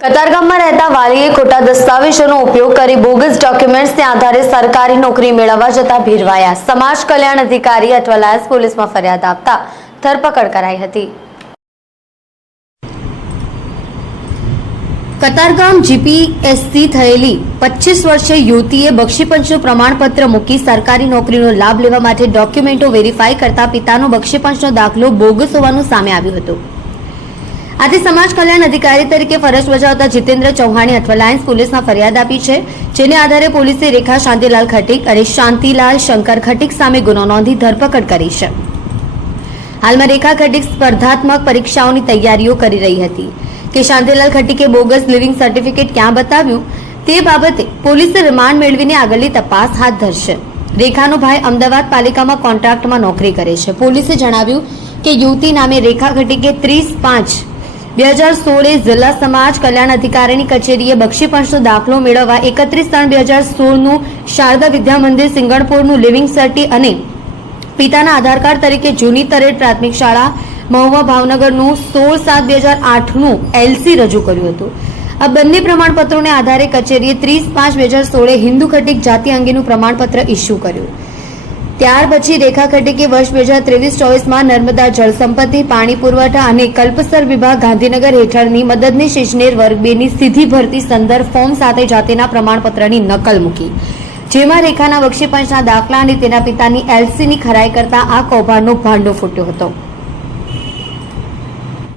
કતારગામમાં રહેતા વાલીએ ખોટા દસ્તાવેજોનો ઉપયોગ કરી બોગસ ડોક્યુમેન્ટ્સને આધારે સરકારી નોકરી મેળવવા જતા ભીરવાયા। સમાજ કલ્યાણ અધિકારી અઠવાલાયન્સ પોલીસમાં ફરિયાદ આપતા ધરપકડ કરાઈ હતી। કતારગામ જીપીએસસી થયેલી 25 વર્ષીય યુવતીએ બક્ષીપંચનું પ્રમાણપત્ર મૂકી સરકારી નોકરીનો લાભ લેવા માટે ડોક્યુમેન્ટો વેરીફાઈ કરતા પિતાનો બક્ષીપંચનો દાખલો બોગસ હોવાનું સામે આવ્યું હતું। આથી સમાજ કલ્યાણ અધિકારી તરીકે ફરજ બજાવતા જીતેન્દ્ર ચૌહાણે અઠવાલાયન્સ પોલીસમાં ફરિયાદ આપી છે, જેને આધારે પોલીસે રેખા શાંતિલાલ ખટીક અને શાંતિલાલ શંકર ખટીક સામે ગુનો નોંધી ધરપકડ કરી છે। હાલમાં રેખા ખટીક સ્પર્ધાત્મક પરીક્ષાઓની તૈયારીઓ કરી રહી હતી કે શાંતિલાલ ખટીકે બોગસ લિવિંગ સર્ટિફિકેટ ક્યાં બતાવ્યું તે બાબતે પોલીસે રિમાન્ડ મેળવીને આગળની તપાસ હાથ ધરશે। રેખાનો ભાઈ અમદાવાદ પાલિકામાં કોન્ટ્રાક્ટમાં નોકરી કરે છે। પોલીસે જણાવ્યું કે યુવતી નામે રેખા ખટીકે 30/5/2016 જિલ્લા સમાજ કલ્યાણ અધિકારીની કચેરીએ બક્ષીપંચનો દાખલો મેળવવા 31/3/2016નું શારદા વિદ્યા મંદિર સિંગણપુરનું લિવિંગ સર્ટી અને પિતાના આધાર કાર્ડ તરીકે જૂની તરેડ પ્રાથમિક શાળા મહુવા ભાવનગરનું 16/7/2008નું એલસી રજૂ કર્યું હતું। આ બંને પ્રમાણપત્રોને આધારે કચેરીએ 30/5/2016 હિન્દુ ખટીક જાતિ અંગેનું પ્રમાણપત્ર ઇસ્યુ કર્યું। ત્યાર પછી રેખા ખટીકે વર્ષ 2023-24માં નર્મદા જળ સંપત્તિ, પાણી પુરવઠા અને કલ્પસર વિભાગ ગાંધીનગર હેઠળની મદદનીશ ઇજનેર વર્ગ 2ની સીધી ભરતી સંદર્ભ ફોર્મ સાથે જાતિના પ્રમાણપત્રની નકલ મૂકી, જેમાં રેખાના બક્ષીપંચના દાખલા અને તેના પિતાની એલસીની ખરાઈ કરતા આ કૌભાંડનો ભાંડો ફૂટ્યો હતો।